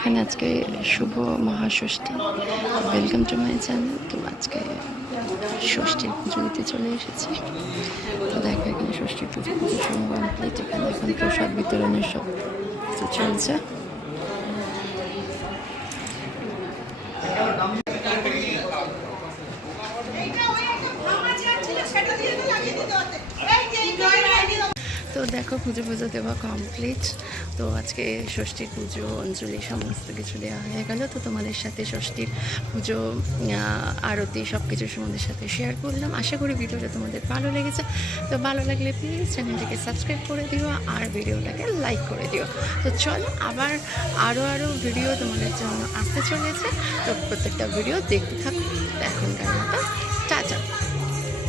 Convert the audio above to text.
এখানে আজকে শুভ Mahashashthi. Welcome to my channel তো আজকে ষষ্ঠীর পুজো দিতে চলে এসেছি। তো দেখো এখানে ষষ্ঠী পুজো পুজো কমপ্লিট এখন প্রসাদ বিতরণের সব চলছে। তো দেখো, পুজো পুজো দেওয়া কমপ্লিট তো আজকে ষষ্ঠীর পুজো, অঞ্জলি, সমস্ত কিছু দেওয়া হয়ে গেল। তো তোমাদের সাথে ষষ্ঠীর পুজো আরতি সব কিছু তোমাদের সাথে শেয়ার করলাম। আশা করি ভিডিওটা তোমাদের ভালো লেগেছে। তো ভালো লাগলে প্লিজ চ্যানেলটাকে সাবস্ক্রাইব করে দিও আর ভিডিওটাকে লাইক করে দিও। তো চলো, আবার আরও আরও ভিডিও তোমাদের জন্য আসতে চলেছে। তো প্রত্যেকটা ভিডিও দেখতে থাকো। এখনকার মতো, টাটা।